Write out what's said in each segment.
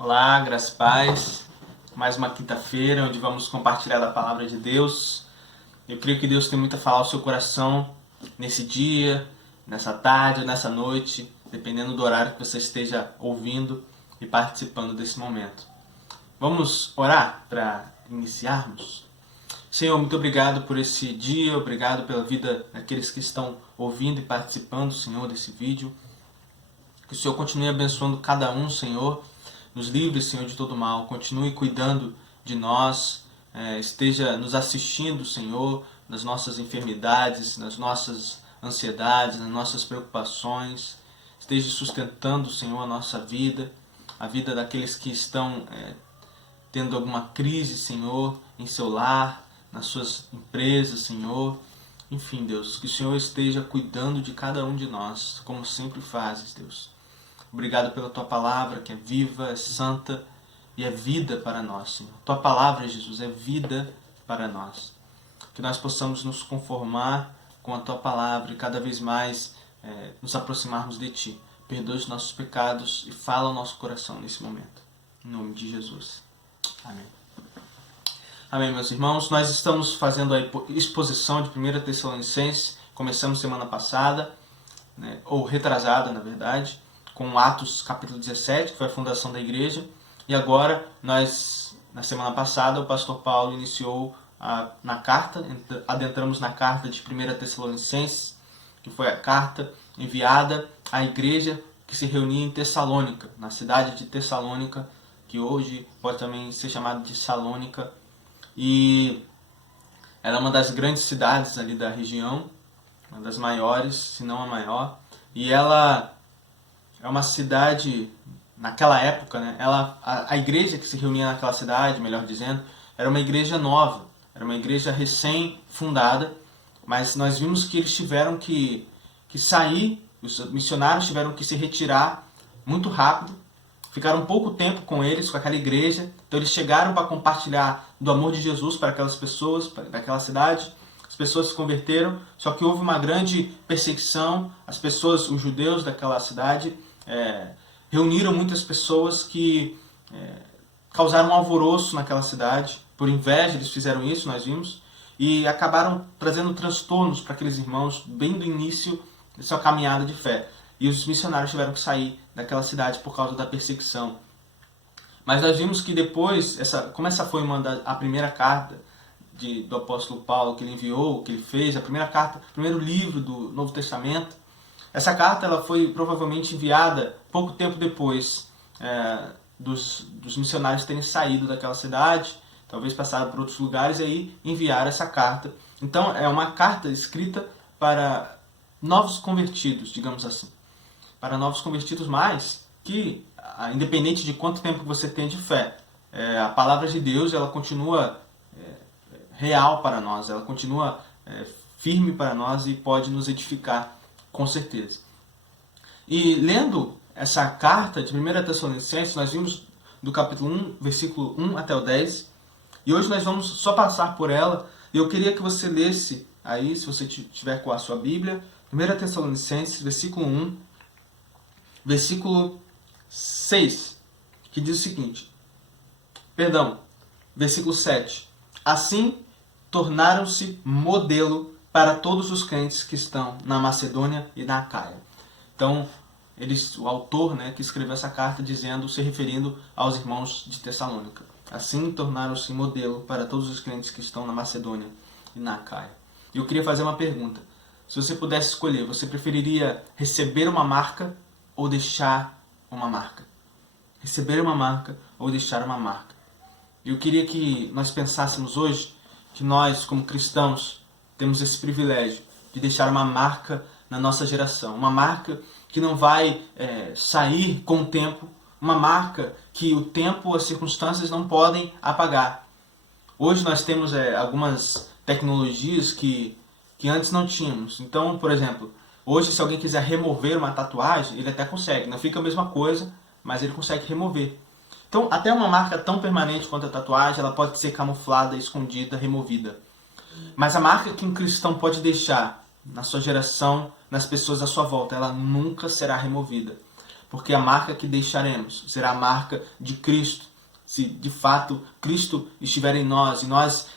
Olá, graças e paz. Mais uma quinta-feira onde vamos compartilhar da palavra de Deus. Eu creio que Deus tem muito a falar ao seu coração nesse dia, nessa tarde ou nessa noite, dependendo do horário que você esteja ouvindo e participando desse momento. Vamos orar para iniciarmos? Senhor, muito obrigado por esse dia, obrigado pela vida daqueles que estão ouvindo e participando, Senhor, desse vídeo. Que o Senhor continue abençoando cada um, Senhor, nos livre, Senhor, de todo mal. Continue cuidando de nós, esteja nos assistindo, Senhor, nas nossas enfermidades, nas nossas ansiedades, nas nossas preocupações. Esteja sustentando, Senhor, a nossa vida, a vida daqueles que estão tendo alguma crise, Senhor, em seu lar, nas suas empresas, Senhor. Enfim, Deus, que o Senhor esteja cuidando de cada um de nós, como sempre fazes, Deus. Obrigado pela Tua palavra, que é viva, é santa e é vida para nós, Senhor. Tua palavra, Jesus, é vida para nós. Que nós possamos nos conformar com a Tua palavra e cada vez mais nos aproximarmos de Ti. Perdoa os nossos pecados e fala ao nosso coração nesse momento. Em nome de Jesus. Amém. Amém, meus irmãos. Nós estamos fazendo a exposição de 1 Tessalonicenses. Começamos semana passada, ou retrasada, na verdade, com Atos capítulo 17, que foi a fundação da igreja. E agora, na semana passada, o pastor Paulo iniciou na carta, adentramos na carta de 1 Tessalonicenses, que foi a carta enviada à igreja que se reunia em Tessalônica, na cidade de Tessalônica, que hoje pode também ser chamada de Salônica. E ela é uma das grandes cidades ali da região, uma das maiores, se não a maior. E ela é uma cidade, naquela época, a igreja que se reunia naquela cidade, melhor dizendo, era uma igreja nova, era uma igreja recém-fundada, mas nós vimos que eles tiveram que sair, os missionários tiveram que se retirar muito rápido, ficaram pouco tempo com eles, com aquela igreja, então eles chegaram para compartilhar do amor de Jesus para aquelas pessoas, daquela cidade. As pessoas se converteram, só que houve uma grande perseguição. As pessoas, os judeus daquela cidade, reuniram muitas pessoas que causaram um alvoroço naquela cidade. Por inveja eles fizeram isso, nós vimos, e acabaram trazendo transtornos para aqueles irmãos bem do início da sua caminhada de fé. E os missionários tiveram que sair daquela cidade por causa da perseguição. Mas nós vimos que depois, como essa foi a primeira carta do apóstolo Paulo que ele enviou, que ele fez, a primeira carta, o primeiro livro do Novo Testamento, essa carta ela foi provavelmente enviada pouco tempo depois dos missionários terem saído daquela cidade, talvez passaram por outros lugares e aí enviaram essa carta. Então é uma carta escrita para novos convertidos, digamos assim. Para novos convertidos, mas que, independente de quanto tempo você tem de fé, a palavra de Deus ela continua real para nós, ela continua firme para nós e pode nos edificar com certeza. E lendo essa carta de 1 Tessalonicenses, nós vimos do capítulo 1, versículo 1 até o 10, e hoje nós vamos só passar por ela. E eu queria que você lesse aí, se você tiver com a sua Bíblia, 1 Tessalonicenses, versículo 1, versículo 6, que diz o seguinte, versículo 7. Assim, tornaram-se modelo para todos os crentes que estão na Macedônia e na Acaia. Então, o autor que escreveu essa carta se referindo aos irmãos de Tessalônica. Assim, tornaram-se modelo para todos os crentes que estão na Macedônia e na Acaia. E eu queria fazer uma pergunta. Se você pudesse escolher, você preferiria receber uma marca ou deixar uma marca? Receber uma marca ou deixar uma marca? Eu queria que nós pensássemos hoje que nós, como cristãos, temos esse privilégio de deixar uma marca na nossa geração. Uma marca que não vai sair com o tempo. Uma marca que o tempo, as circunstâncias não podem apagar. Hoje nós temos algumas tecnologias que antes não tínhamos. Então, por exemplo, hoje se alguém quiser remover uma tatuagem, ele até consegue. Não fica a mesma coisa, mas ele consegue remover. Então, até uma marca tão permanente quanto a tatuagem, ela pode ser camuflada, escondida, removida. Mas a marca que um cristão pode deixar na sua geração, nas pessoas à sua volta, ela nunca será removida. porque a marca que deixaremos será a marca de Cristo. Se de fato Cristo estiver em nós e nós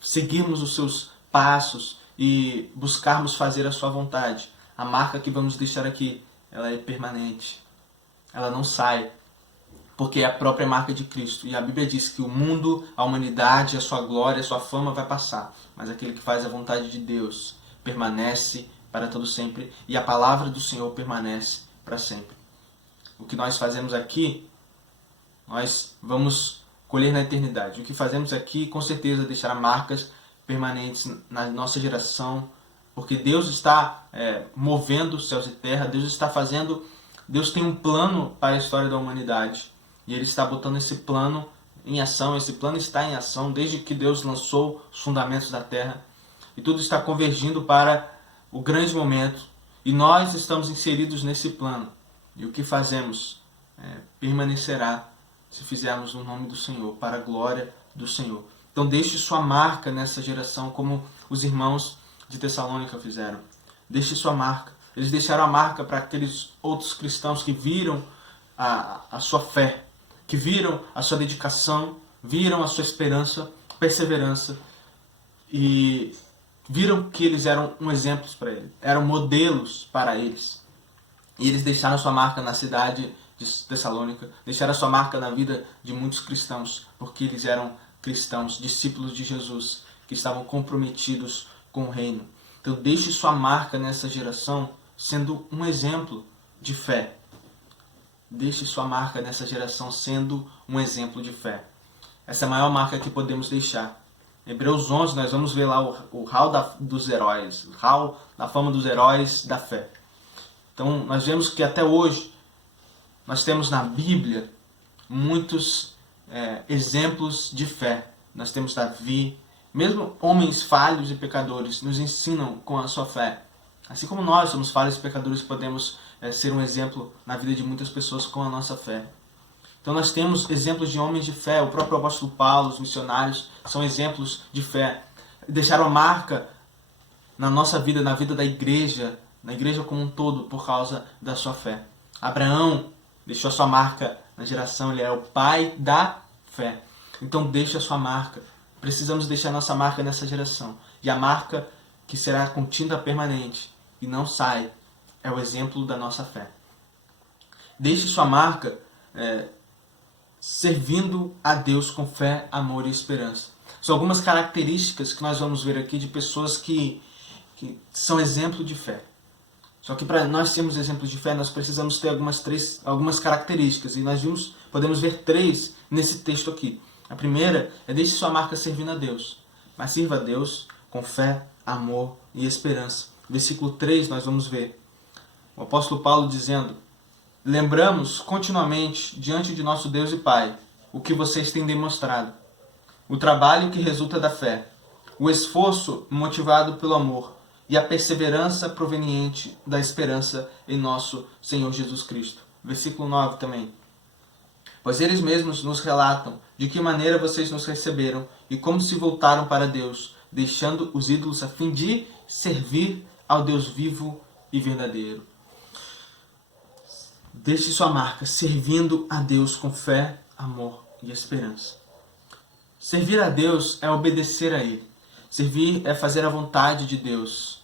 seguirmos os seus passos e buscarmos fazer a sua vontade, a marca que vamos deixar aqui, ela é permanente. Ela não sai, porque é a própria marca de Cristo. E a Bíblia diz que o mundo, a humanidade, a sua glória, a sua fama vai passar, mas aquele que faz a vontade de Deus permanece para todo sempre, e a palavra do Senhor permanece para sempre. O que nós fazemos aqui, nós vamos colher na eternidade. O que fazemos aqui, com certeza, deixará marcas permanentes na nossa geração, porque Deus está movendo os céus e terra, Deus tem um plano para a história da humanidade, e Ele está botando esse plano em ação. Esse plano está em ação desde que Deus lançou os fundamentos da terra, e tudo está convergindo para o grande momento, e nós estamos inseridos nesse plano, e o que fazemos permanecerá se fizermos no nome do Senhor, para a glória do Senhor. Então deixe sua marca nessa geração, como os irmãos de Tessalônica fizeram. Deixe sua marca. Eles deixaram a marca para aqueles outros cristãos que viram a sua fé, que viram a sua dedicação, viram a sua esperança, perseverança, e viram que eles eram um exemplo para eles, eram modelos para eles. E eles deixaram a sua marca na cidade de Tessalônica, deixaram a sua marca na vida de muitos cristãos, porque eles eram cristãos, discípulos de Jesus, que estavam comprometidos com o reino. Então deixe sua marca nessa geração sendo um exemplo de fé. Deixe sua marca nessa geração sendo um exemplo de fé. Essa é a maior marca que podemos deixar. Em Hebreus 11 nós vamos ver lá o hall dos heróis, o hall da fama dos heróis da fé. Então nós vemos que até hoje nós temos na Bíblia muitos exemplos de fé. Nós temos Davi, mesmo homens falhos e pecadores nos ensinam com a sua fé. Assim como nós somos falhos e pecadores, podemos ser um exemplo na vida de muitas pessoas com a nossa fé. Então nós temos exemplos de homens de fé. O próprio apóstolo Paulo, os missionários, são exemplos de fé. Deixaram a marca na nossa vida, na vida da igreja, na igreja como um todo, por causa da sua fé. Abraão deixou a sua marca na geração, ele é o pai da fé. Então deixe a sua marca. Precisamos deixar a nossa marca nessa geração. E a marca que será contínua, permanente e não sai, é o exemplo da nossa fé. Deixe sua marca servindo a Deus com fé, amor e esperança. São algumas características que nós vamos ver aqui de pessoas que são exemplo de fé. Só que para nós sermos exemplos de fé, nós precisamos ter algumas características. E nós podemos ver 3 nesse texto aqui. A primeira é: deixe sua marca servindo a Deus. Mas sirva a Deus com fé, amor e esperança. Versículo 3 nós vamos ver o apóstolo Paulo dizendo: lembramos continuamente diante de nosso Deus e Pai o que vocês têm demonstrado, o trabalho que resulta da fé, o esforço motivado pelo amor e a perseverança proveniente da esperança em nosso Senhor Jesus Cristo. Versículo 9 também. Pois eles mesmos nos relatam de que maneira vocês nos receberam e como se voltaram para Deus, deixando os ídolos a fim de servir ao Deus vivo e verdadeiro. Deixe sua marca servindo a Deus com fé, amor e esperança. Servir a Deus é obedecer a Ele. Servir é fazer a vontade de Deus.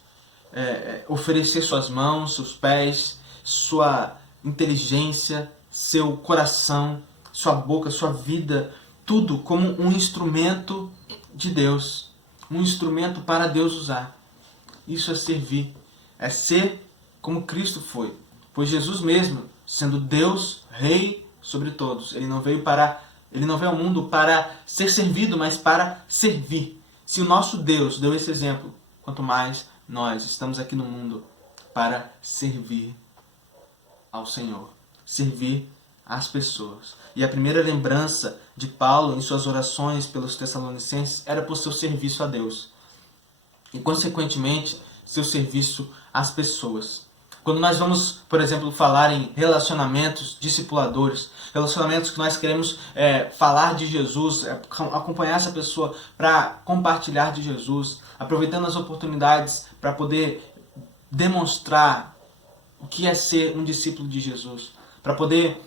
Oferecer suas mãos, seus pés, sua inteligência, seu coração, sua boca, sua vida, tudo como um instrumento de Deus. Um instrumento para Deus usar. Isso é servir. É ser como Cristo foi. Pois Jesus mesmo, sendo Deus, Rei sobre todos, Ele não veio ao mundo para ser servido, mas para servir. Se o nosso Deus deu esse exemplo, quanto mais nós estamos aqui no mundo para servir ao Senhor, servir às pessoas. E a primeira lembrança de Paulo em suas orações pelos Tessalonicenses era por seu serviço a Deus e, consequentemente, seu serviço às pessoas. Quando nós vamos, por exemplo, falar em relacionamentos discipuladores, relacionamentos que nós queremos falar de Jesus, acompanhar essa pessoa para compartilhar de Jesus, aproveitando as oportunidades para poder demonstrar o que é ser um discípulo de Jesus. para poder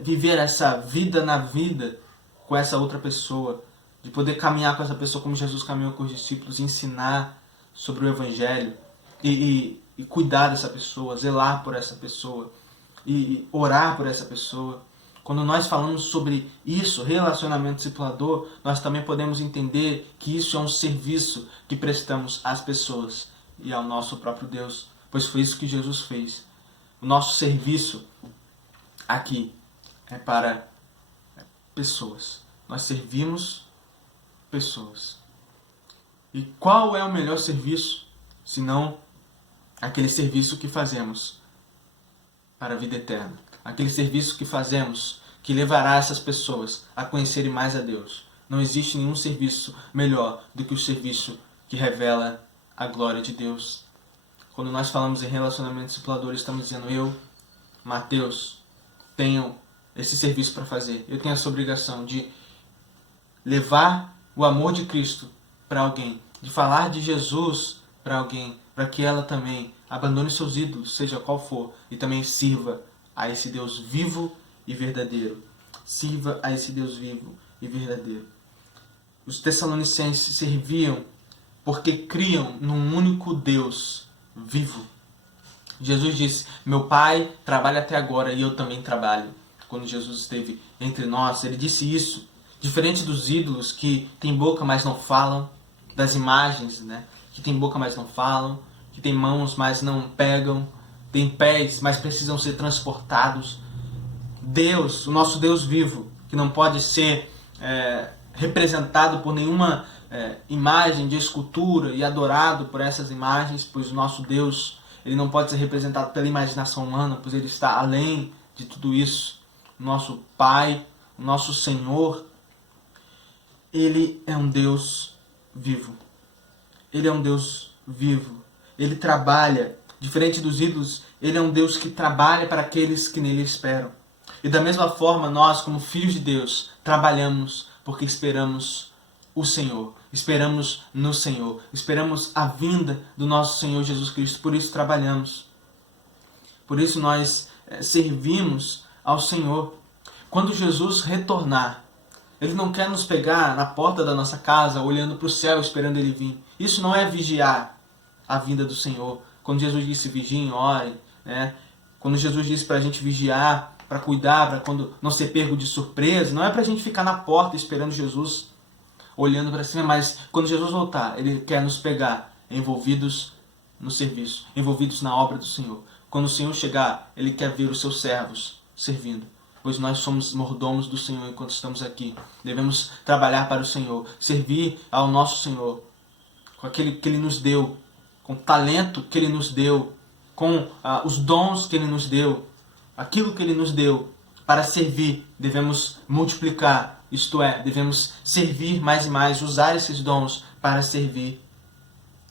viver essa vida na vida com essa outra pessoa, de poder caminhar com essa pessoa como Jesus caminhou com os discípulos, ensinar sobre o Evangelho e cuidar dessa pessoa, zelar por essa pessoa e orar por essa pessoa. Quando nós falamos sobre isso, relacionamento discipulador, nós também podemos entender que isso é um serviço que prestamos às pessoas e ao nosso próprio Deus, pois foi isso que Jesus fez. O nosso serviço aqui é para pessoas. Nós servimos pessoas. E qual é o melhor serviço, senão aquele serviço que fazemos para a vida eterna? Aquele serviço que fazemos que levará essas pessoas a conhecerem mais a Deus. Não existe nenhum serviço melhor do que o serviço que revela a glória de Deus. Quando nós falamos em relacionamento discipulador, estamos dizendo: eu, Mateus, tenho esse serviço para fazer. Eu tenho essa obrigação de levar o amor de Cristo para alguém, de falar de Jesus para alguém, para que ela também abandone seus ídolos, seja qual for, e também sirva a esse Deus vivo e verdadeiro. Sirva a esse Deus vivo e verdadeiro. Os tessalonicenses serviam porque criam num único Deus vivo. Jesus disse: meu Pai trabalha até agora e eu também trabalho. Quando Jesus esteve entre nós, ele disse isso. Diferente dos ídolos que têm boca, mas não falam, das imagens, que têm boca, mas não falam, que têm mãos, mas não pegam, têm pés, mas precisam ser transportados. Deus, o nosso Deus vivo, que não pode ser representado por nenhuma imagem de escultura e adorado por essas imagens, pois o nosso Deus, ele não pode ser representado pela imaginação humana, pois ele está além de tudo isso. O nosso Pai, o nosso Senhor, ele é um Deus vivo. Ele é um Deus vivo. Ele trabalha, diferente dos ídolos, ele é um Deus que trabalha para aqueles que nele esperam. E da mesma forma, nós, como filhos de Deus, trabalhamos porque esperamos o Senhor. Esperamos no Senhor. Esperamos a vinda do nosso Senhor Jesus Cristo. Por isso trabalhamos. Por isso nós servimos ao Senhor. Quando Jesus retornar, ele não quer nos pegar na porta da nossa casa, olhando para o céu, esperando ele vir. Isso não é vigiar a vinda do Senhor. Quando Jesus disse vigiem, orem, quando Jesus disse para a gente vigiar, para cuidar, para quando não ser pego de surpresa, não é para a gente ficar na porta esperando Jesus, olhando para cima, mas quando Jesus voltar, ele quer nos pegar envolvidos no serviço, envolvidos na obra do Senhor. Quando o Senhor chegar, ele quer ver os seus servos servindo, pois nós somos mordomos do Senhor enquanto estamos aqui. Devemos trabalhar para o Senhor, servir ao nosso Senhor, com aquele que ele nos deu, com o talento que ele nos deu, com os dons que ele nos deu, aquilo que ele nos deu para servir. Devemos multiplicar, isto é, devemos servir mais e mais, usar esses dons para servir.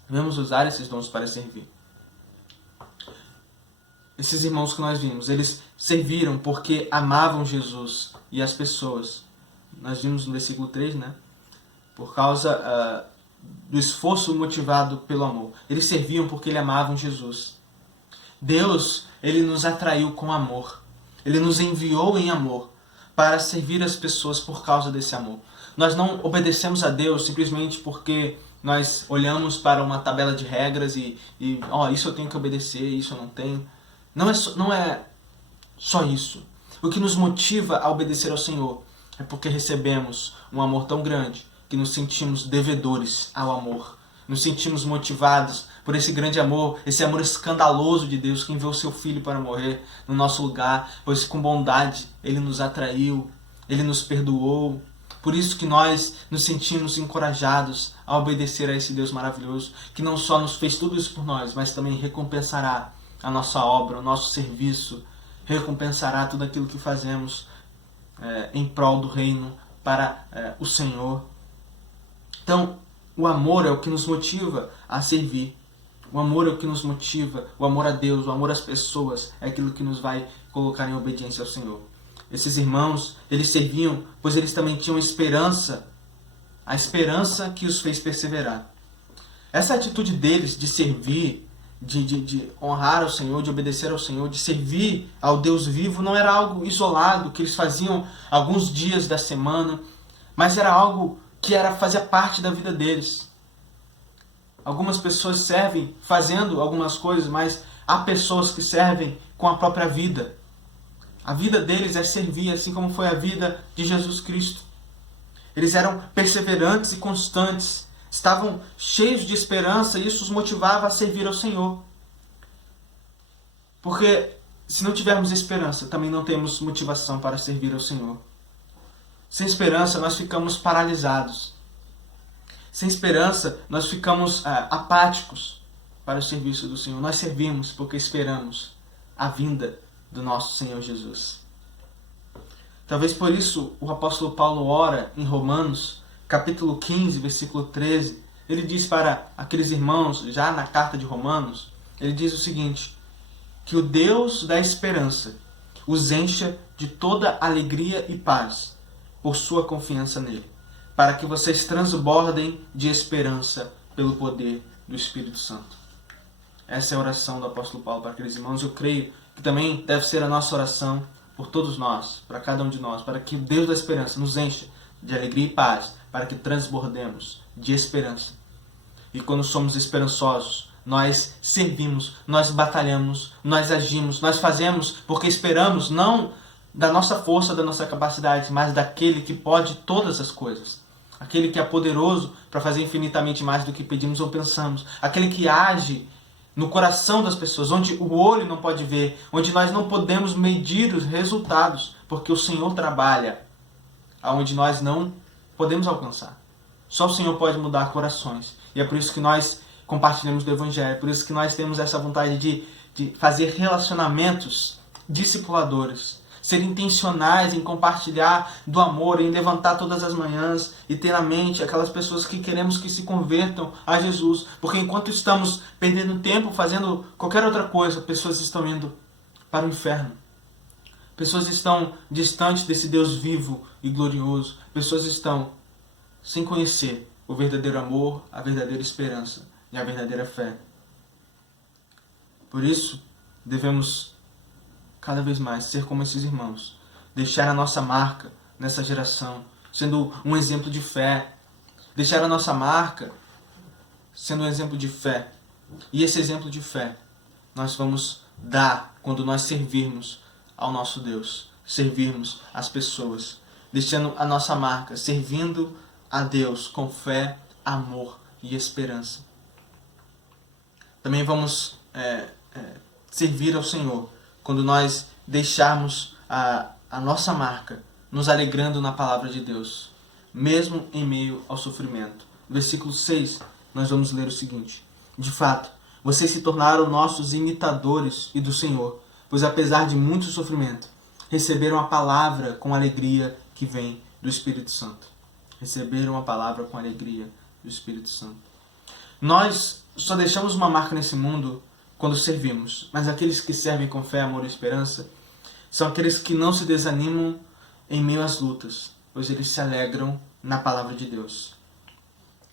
Devemos usar esses dons para servir. Esses irmãos que nós vimos, eles serviram porque amavam Jesus e as pessoas. Nós vimos no versículo 3, por causa do esforço motivado pelo amor. Eles serviam porque eles amavam Jesus. Deus, ele nos atraiu com amor. Ele nos enviou em amor para servir as pessoas por causa desse amor. Nós não obedecemos a Deus simplesmente porque nós olhamos para uma tabela de regras e isso eu tenho que obedecer, isso eu não tenho. Não é só isso. O que nos motiva a obedecer ao Senhor é porque recebemos um amor tão grande que nos sentimos devedores ao amor. Nos sentimos motivados por esse grande amor, esse amor escandaloso de Deus que enviou seu Filho para morrer no nosso lugar, pois com bondade ele nos atraiu, ele nos perdoou. Por isso que nós nos sentimos encorajados a obedecer a esse Deus maravilhoso, que não só nos fez tudo isso por nós, mas também recompensará a nossa obra, o nosso serviço, recompensará tudo aquilo que fazemos em prol do reino para o Senhor. Então, o amor é o que nos motiva a servir. O amor é o que nos motiva, o amor a Deus, o amor às pessoas, é aquilo que nos vai colocar em obediência ao Senhor. Esses irmãos, eles serviam, pois eles também tinham esperança, a esperança que os fez perseverar. Essa atitude deles de servir de honrar ao Senhor, de obedecer ao Senhor, de servir ao Deus vivo, não era algo isolado, que eles faziam alguns dias da semana, mas era algo que fazia parte da vida deles. Algumas pessoas servem fazendo algumas coisas, mas há pessoas que servem com a própria vida. A vida deles é servir, assim como foi a vida de Jesus Cristo. Eles eram perseverantes e constantes, estavam cheios de esperança e isso os motivava a servir ao Senhor. Porque se não tivermos esperança, também não temos motivação para servir ao Senhor. Sem esperança, nós ficamos paralisados. Sem esperança, nós ficamos apáticos para o serviço do Senhor. Nós servimos porque esperamos a vinda do nosso Senhor Jesus. Talvez por isso o apóstolo Paulo ora em Romanos, capítulo 15, versículo 13. Ele diz para aqueles irmãos, já na carta de Romanos, ele diz o seguinte: que o Deus da esperança os encha de toda alegria e paz por sua confiança nele, para que vocês transbordem de esperança pelo poder do Espírito Santo. Essa é a oração do apóstolo Paulo para aqueles irmãos. Eu creio que também deve ser a nossa oração por todos nós, para cada um de nós, para que o Deus da esperança nos encha de alegria e paz, para que transbordemos de esperança. E quando somos esperançosos, nós servimos, nós batalhamos, nós agimos, nós fazemos porque esperamos não da nossa força, da nossa capacidade, mas daquele que pode todas as coisas. Aquele que é poderoso para fazer infinitamente mais do que pedimos ou pensamos. Aquele que age no coração das pessoas, onde o olho não pode ver, onde nós não podemos medir os resultados, porque o Senhor trabalha aonde nós não podemos alcançar. Só o Senhor pode mudar corações. E é por isso que nós compartilhamos do Evangelho, é por isso que nós temos essa vontade de fazer relacionamentos discipuladores, ser intencionais em compartilhar do amor, em levantar todas as manhãs e ter na mente aquelas pessoas que queremos que se convertam a Jesus. Porque enquanto estamos perdendo tempo fazendo qualquer outra coisa, pessoas estão indo para o inferno. Pessoas estão distantes desse Deus vivo e glorioso. Pessoas estão sem conhecer o verdadeiro amor, a verdadeira esperança e a verdadeira fé. Por isso, devemos cada vez mais ser como esses irmãos, deixar a nossa marca nessa geração, sendo um exemplo de fé, deixar a nossa marca sendo um exemplo de fé. E esse exemplo de fé nós vamos dar quando nós servirmos ao nosso Deus, servirmos as pessoas, deixando a nossa marca, servindo a Deus com fé, amor e esperança. Também vamos servir ao Senhor quando nós deixarmos a nossa marca, nos alegrando na palavra de Deus, mesmo em meio ao sofrimento. Versículo 6, nós vamos ler o seguinte: de fato, vocês se tornaram nossos imitadores e do Senhor, pois apesar de muito sofrimento, receberam a palavra com alegria que vem do Espírito Santo. Receberam a palavra com alegria do Espírito Santo. Nós só deixamos uma marca nesse mundo quando servimos, mas aqueles que servem com fé, amor e esperança são aqueles que não se desanimam em meio às lutas, pois eles se alegram na palavra de Deus.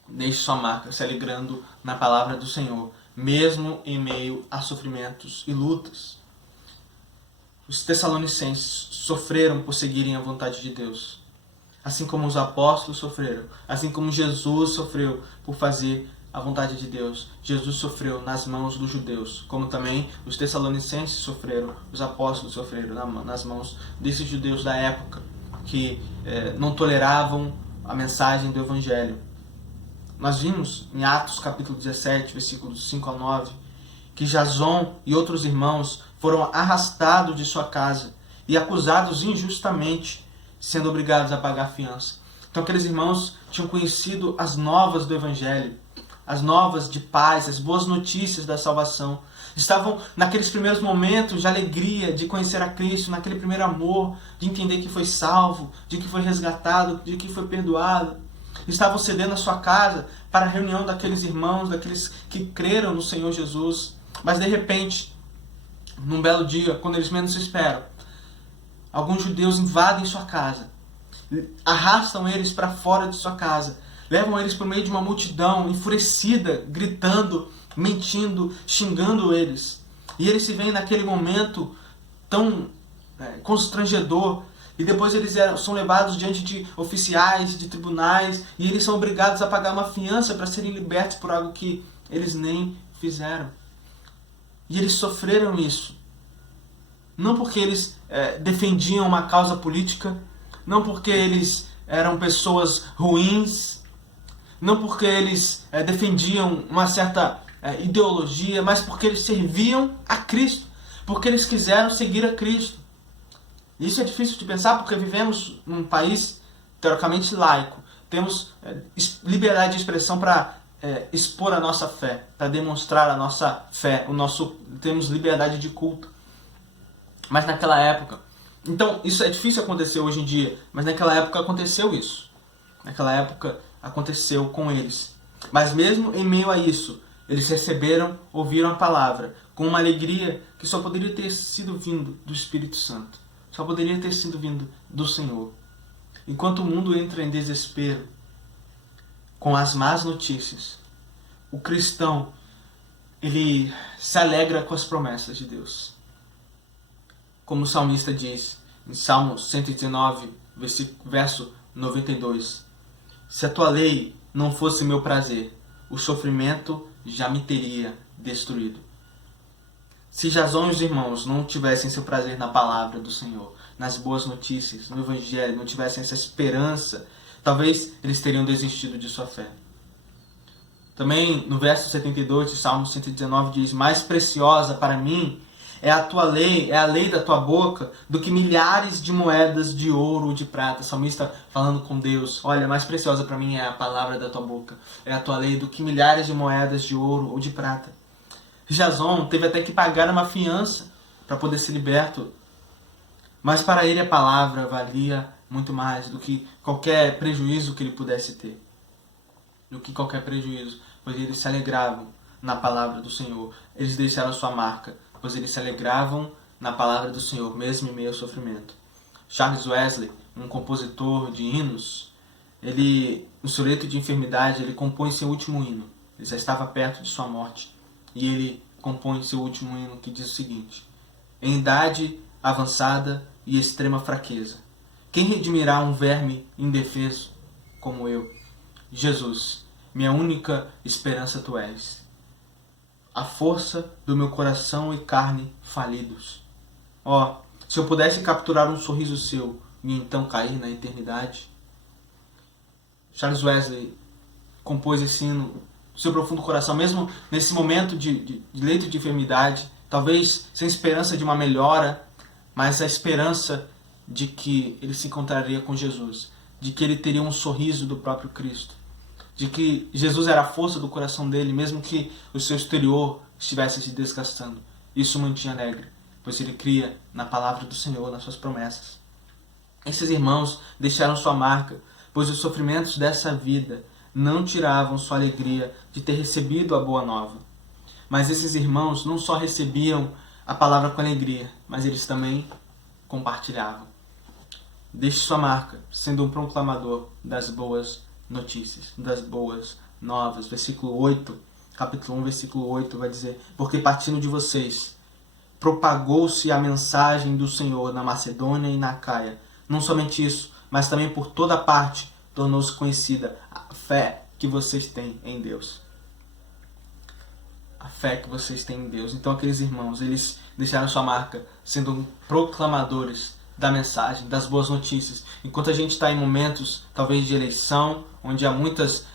Deixe sua marca se alegrando na palavra do Senhor, mesmo em meio a sofrimentos e lutas. Os Tessalonicenses sofreram por seguirem a vontade de Deus, assim como os apóstolos sofreram, assim como Jesus sofreu por fazer a vontade de Deus. Jesus sofreu nas mãos dos judeus, como também os Tessalonicenses sofreram, os apóstolos sofreram nas mãos desses judeus da época, que não toleravam a mensagem do Evangelho. Nós vimos em Atos capítulo 17, versículos 5 a 9, que Jason e outros irmãos foram arrastados de sua casa e acusados injustamente, sendo obrigados a pagar fiança. Então aqueles irmãos tinham conhecido as novas do Evangelho, as novas de paz, as boas notícias da salvação. Estavam naqueles primeiros momentos de alegria, de conhecer a Cristo, naquele primeiro amor, de entender que foi salvo, de que foi resgatado, de que foi perdoado. Estavam cedendo a sua casa para a reunião daqueles irmãos, daqueles que creram no Senhor Jesus. Mas de repente, num belo dia, quando eles menos se esperam, alguns judeus invadem sua casa, arrastam eles para fora de sua casa, levam eles por meio de uma multidão enfurecida, gritando mentindo, xingando eles. E eles se veem naquele momento tão constrangedor. E depois eles são levados diante de oficiais, de tribunais, e eles são obrigados a pagar uma fiança para serem libertos por algo que eles nem fizeram. E eles sofreram isso. Não porque eles defendiam uma causa política, não porque eles eram pessoas ruins, não porque eles defendiam uma certa ideologia, mas porque eles serviam a Cristo, porque eles quiseram seguir a Cristo. Isso é difícil de pensar porque vivemos num país teoricamente laico. Temos liberdade de expressão para expor a nossa fé, para demonstrar a nossa fé, temos liberdade de culto. Mas naquela época, então isso é difícil acontecer hoje em dia, mas naquela época aconteceu isso. Naquela época aconteceu com eles. Mas mesmo em meio a isso, eles ouviram a palavra com uma alegria que só poderia ter sido vindo do Espírito Santo. Só poderia ter sido vindo do Senhor. Enquanto o mundo entra em desespero com as más notícias, o cristão, ele se alegra com as promessas de Deus. Como o salmista diz em Salmo 119, verso 92. Se a tua lei não fosse meu prazer, o sofrimento já me teria destruído. Se Jasão e os irmãos não tivessem seu prazer na palavra do Senhor, nas boas notícias, no Evangelho, não tivessem essa esperança, talvez eles teriam desistido de sua fé. Também no verso 72 de Salmo 119 diz: mais preciosa para mim é a tua lei, é a lei da tua boca, do que milhares de moedas de ouro ou de prata. O salmista falando com Deus: olha, mais preciosa para mim é a palavra da tua boca, é a tua lei, do que milhares de moedas de ouro ou de prata. Jasão teve até que pagar uma fiança para poder ser liberto, mas para ele a palavra valia muito mais do que qualquer prejuízo que ele pudesse ter. Do que qualquer prejuízo, pois eles se alegravam na palavra do Senhor. Eles deixaram sua marca, pois eles se alegravam na palavra do Senhor, mesmo em meio ao sofrimento. Charles Wesley, um compositor de hinos, no seu leito de enfermidade, ele compõe seu último hino. Ele já estava perto de sua morte. E ele compõe seu último hino que diz o seguinte: em idade avançada e extrema fraqueza, quem redimirá um verme indefeso como eu? Jesus, minha única esperança tu és, a força do meu coração e carne falidos. Ó, se eu pudesse capturar um sorriso seu e então cair na eternidade. Charles Wesley compôs esse hino do seu profundo coração, mesmo nesse momento de leito de enfermidade, talvez sem esperança de uma melhora, mas a esperança de que ele se encontraria com Jesus, de que ele teria um sorriso do próprio Cristo, de que Jesus era a força do coração dele, mesmo que o seu exterior estivesse se desgastando. Isso o mantinha alegre, pois ele cria na palavra do Senhor, nas suas promessas. Esses irmãos deixaram sua marca, pois os sofrimentos dessa vida não tiravam sua alegria de ter recebido a boa nova. Mas esses irmãos não só recebiam a palavra com alegria, mas eles também compartilhavam. Deixe sua marca, sendo um proclamador das boas notícias, das boas novas. Versículo 8, capítulo 1, versículo 8 vai dizer: porque partindo de vocês, propagou-se a mensagem do Senhor na Macedônia e na Acaia. Não somente isso, mas também por toda parte tornou-se conhecida a fé que vocês têm em Deus. A fé que vocês têm em Deus. Então aqueles irmãos, eles deixaram sua marca sendo proclamadores da mensagem, das boas notícias. Enquanto a gente está em momentos, talvez, de eleição, onde há muitas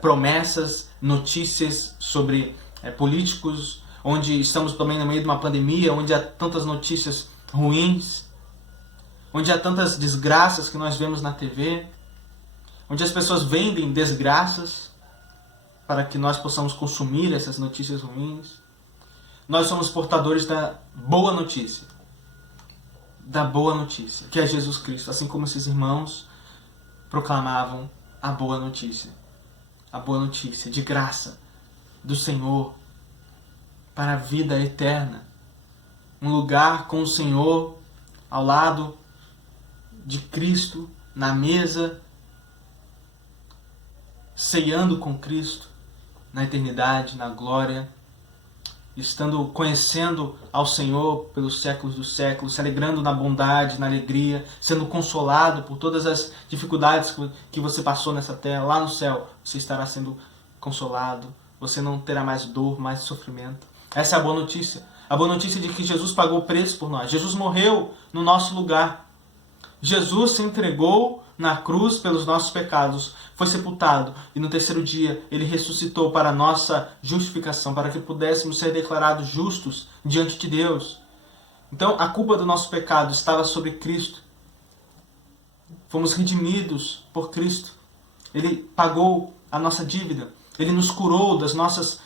promessas, notícias sobre políticos, onde estamos também no meio de uma pandemia, onde há tantas notícias ruins, onde há tantas desgraças que nós vemos na TV, onde as pessoas vendem desgraças para que nós possamos consumir essas notícias ruins. Nós somos portadores da boa notícia, que é Jesus Cristo, assim como esses irmãos proclamavam a boa notícia de graça do Senhor para a vida eterna, um lugar com o Senhor ao lado de Cristo, na mesa, ceando com Cristo, na eternidade, na glória, estando conhecendo ao Senhor pelos séculos dos séculos, se alegrando na bondade, na alegria, sendo consolado por todas as dificuldades que você passou nessa terra, lá no céu você estará sendo consolado, você não terá mais dor, mais sofrimento. Essa é a boa notícia. A boa notícia de que Jesus pagou o preço por nós. Jesus morreu no nosso lugar. Jesus se entregou na cruz pelos nossos pecados, foi sepultado e no terceiro dia ele ressuscitou para a nossa justificação, para que pudéssemos ser declarados justos diante de Deus. Então a culpa do nosso pecado estava sobre Cristo. Fomos redimidos por Cristo. Ele pagou a nossa dívida. Ele nos curou das nossas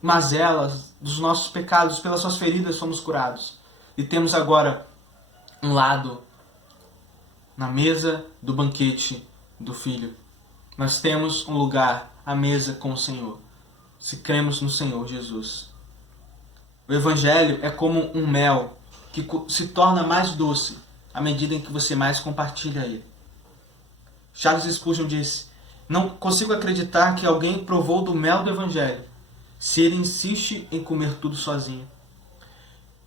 mazelas, dos nossos pecados. Pelas suas feridas fomos curados. E temos agora um lado na mesa do banquete do Filho. Nós temos um lugar à mesa com o Senhor, se cremos no Senhor Jesus. O Evangelho é como um mel que se torna mais doce à medida em que você mais compartilha ele. Charles Spurgeon disse: não consigo acreditar que alguém provou do mel do Evangelho se ele insiste em comer tudo sozinho.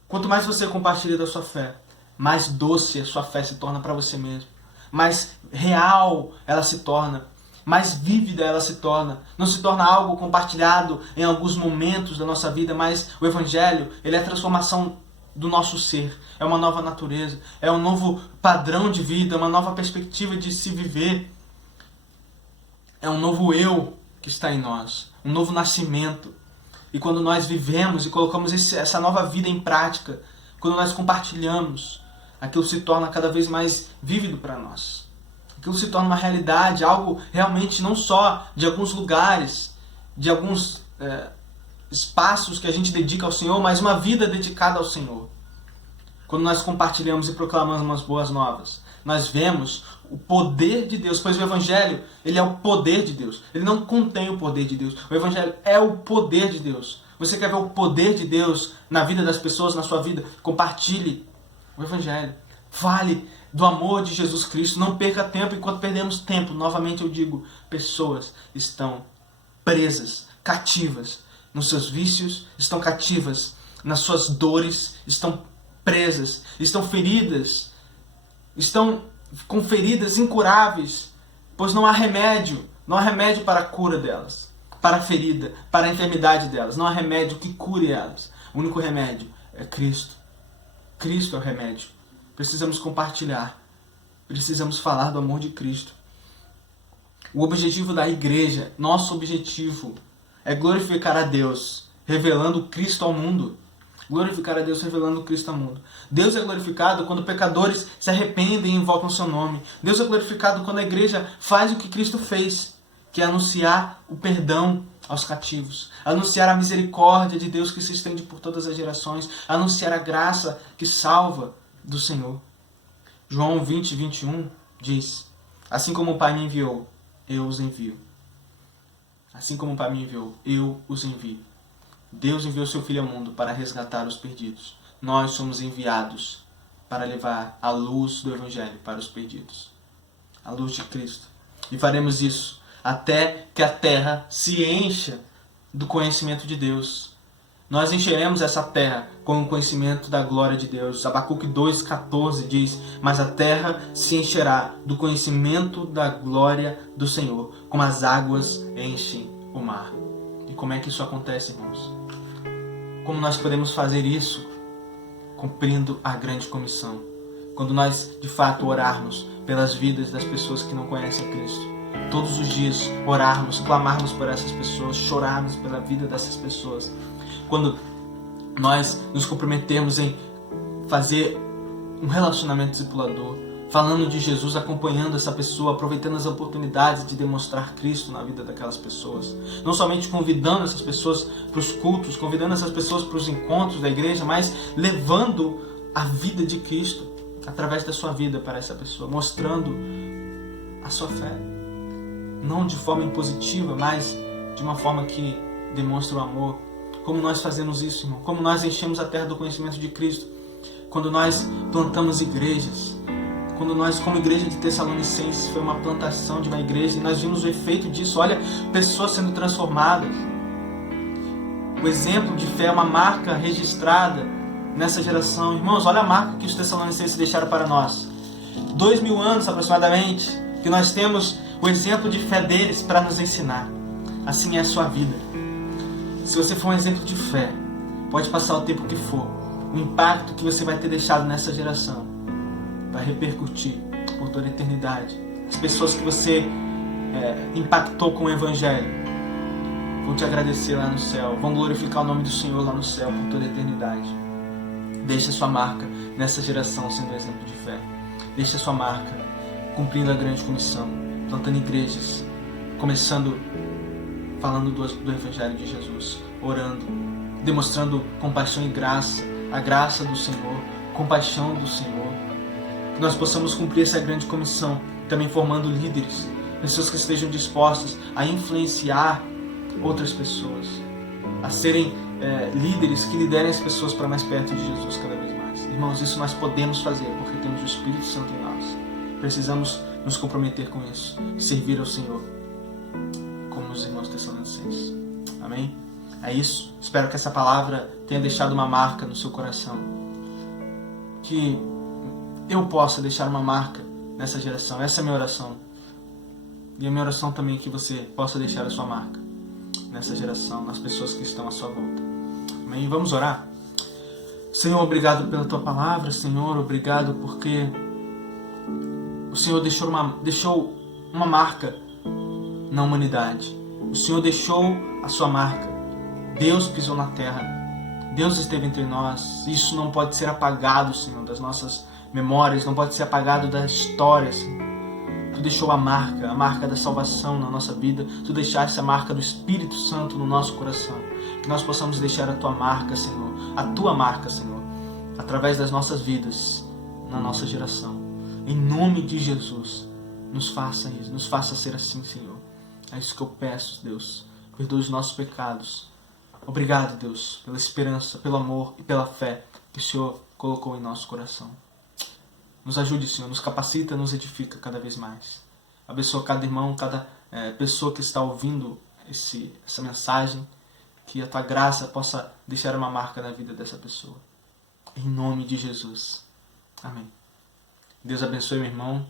Quanto mais você compartilha da sua fé, mais doce a sua fé se torna para você mesmo. Mais real ela se torna. Mais vívida ela se torna. Não se torna algo compartilhado em alguns momentos da nossa vida, mas o Evangelho, ele é a transformação do nosso ser. É uma nova natureza. É um novo padrão de vida, uma nova perspectiva de se viver. É um novo eu que está em nós. Um novo nascimento. E quando nós vivemos e colocamos essa nova vida em prática, quando nós compartilhamos, aquilo se torna cada vez mais vívido para nós. Aquilo se torna uma realidade, algo realmente não só de alguns lugares, de alguns espaços que a gente dedica ao Senhor, mas uma vida dedicada ao Senhor. Quando nós compartilhamos e proclamamos umas boas novas, nós vemos o poder de Deus, pois o Evangelho, ele é o poder de Deus. Ele não contém o poder de Deus. O Evangelho é o poder de Deus. Você quer ver o poder de Deus na vida das pessoas, na sua vida? Compartilhe o Evangelho. Fale do amor de Jesus Cristo. Não perca tempo. Enquanto perdemos tempo, novamente eu digo, pessoas estão presas, cativas nos seus vícios, estão cativas nas suas dores, estão presas, estão feridas, estão com feridas incuráveis, pois não há remédio para a cura delas, para a ferida, para a enfermidade delas. Não há remédio que cure elas. O único remédio é Cristo. Cristo é o remédio. Precisamos compartilhar. Precisamos falar do amor de Cristo. O objetivo da igreja, nosso objetivo, é glorificar a Deus, revelando Cristo ao mundo. Glorificar a Deus revelando Cristo ao mundo. Deus é glorificado quando pecadores se arrependem e invocam o seu nome. Deus é glorificado quando a igreja faz o que Cristo fez, que é anunciar o perdão aos cativos, anunciar a misericórdia de Deus que se estende por todas as gerações, anunciar a graça que salva do Senhor. João 20, 21 diz: assim como o Pai me enviou, eu os envio. Assim como o Pai me enviou, eu os envio. Deus enviou seu Filho ao mundo para resgatar os perdidos. Nós somos enviados para levar a luz do Evangelho para os perdidos. A luz de Cristo. E faremos isso até que a terra se encha do conhecimento de Deus. Nós encheremos essa terra com o conhecimento da glória de Deus. Abacuque 2,14 diz: mas a terra se encherá do conhecimento da glória do Senhor, como as águas enchem o mar. E como é que isso acontece, irmãos? Como nós podemos fazer isso? Cumprindo a grande comissão. Quando nós, de fato, orarmos pelas vidas das pessoas que não conhecem Cristo. Todos os dias orarmos, clamarmos por essas pessoas, chorarmos pela vida dessas pessoas. Quando nós nos comprometemos em fazer um relacionamento discipulador, falando de Jesus, acompanhando essa pessoa, aproveitando as oportunidades de demonstrar Cristo na vida daquelas pessoas. Não somente convidando essas pessoas para os cultos, convidando essas pessoas para os encontros da igreja, mas levando a vida de Cristo através da sua vida para essa pessoa, mostrando a sua fé. Não de forma impositiva, mas de uma forma que demonstra o amor. Como nós fazemos isso, irmão? Como nós enchemos a terra do conhecimento de Cristo? Quando nós plantamos igrejas. Quando nós, como igreja de Tessalonicenses, foi uma plantação de uma igreja e nós vimos o efeito disso. Olha, pessoas sendo transformadas. O exemplo de fé é uma marca registrada nessa geração. Irmãos, olha a marca que os Tessalonicenses deixaram para nós. 2000 anos aproximadamente, que nós temos o exemplo de fé deles para nos ensinar. Assim é a sua vida. Se você for um exemplo de fé, pode passar o tempo que for, o impacto que você vai ter deixado nessa geração vai repercutir por toda a eternidade. As pessoas que você impactou com o Evangelho vão te agradecer lá no céu, vão glorificar o nome do Senhor lá no céu por toda a eternidade. Deixe a sua marca nessa geração sendo um exemplo de fé. Deixe a sua marca cumprindo a grande comissão, plantando igrejas, começando falando do Evangelho de Jesus, orando, demonstrando compaixão e graça, a graça do Senhor, compaixão do Senhor. Que nós possamos cumprir essa grande comissão, também formando líderes, pessoas que estejam dispostas a influenciar outras pessoas, a serem líderes que liderem as pessoas para mais perto de Jesus cada vez mais. Irmãos, isso nós podemos fazer porque temos o Espírito Santo em nós. Precisamos nos comprometer com isso, servir ao Senhor como os irmãos tessalonicenses. Amém? É isso. Espero que essa palavra tenha deixado uma marca no seu coração. Que eu possa deixar uma marca nessa geração. Essa é a minha oração. E a minha oração também é que você possa deixar a sua marca nessa geração, nas pessoas que estão à sua volta. Amém? Vamos orar? Senhor, obrigado pela tua palavra. Senhor, obrigado porque o Senhor deixou uma marca na humanidade. O Senhor deixou a sua marca. Deus pisou na terra. Deus esteve entre nós. Isso não pode ser apagado, Senhor, das nossas memórias, não pode ser apagado da história, Senhor. Tu deixou a marca da salvação na nossa vida. Tu deixaste a marca do Espírito Santo no nosso coração. Que nós possamos deixar a tua marca, Senhor, a tua marca, Senhor, através das nossas vidas, na nossa geração. Em nome de Jesus, nos faça isso, nos faça ser assim, Senhor. É isso que eu peço, Deus. Perdoa os nossos pecados. Obrigado, Deus, pela esperança, pelo amor e pela fé que o Senhor colocou em nosso coração. Nos ajude, Senhor, nos capacita, nos edifica cada vez mais. Abençoa cada irmão, cada pessoa que está ouvindo essa mensagem, que a tua graça possa deixar uma marca na vida dessa pessoa. Em nome de Jesus. Amém. Deus abençoe, meu irmão.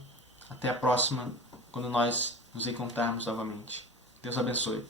Até a próxima, quando nós nos encontrarmos novamente. Deus abençoe.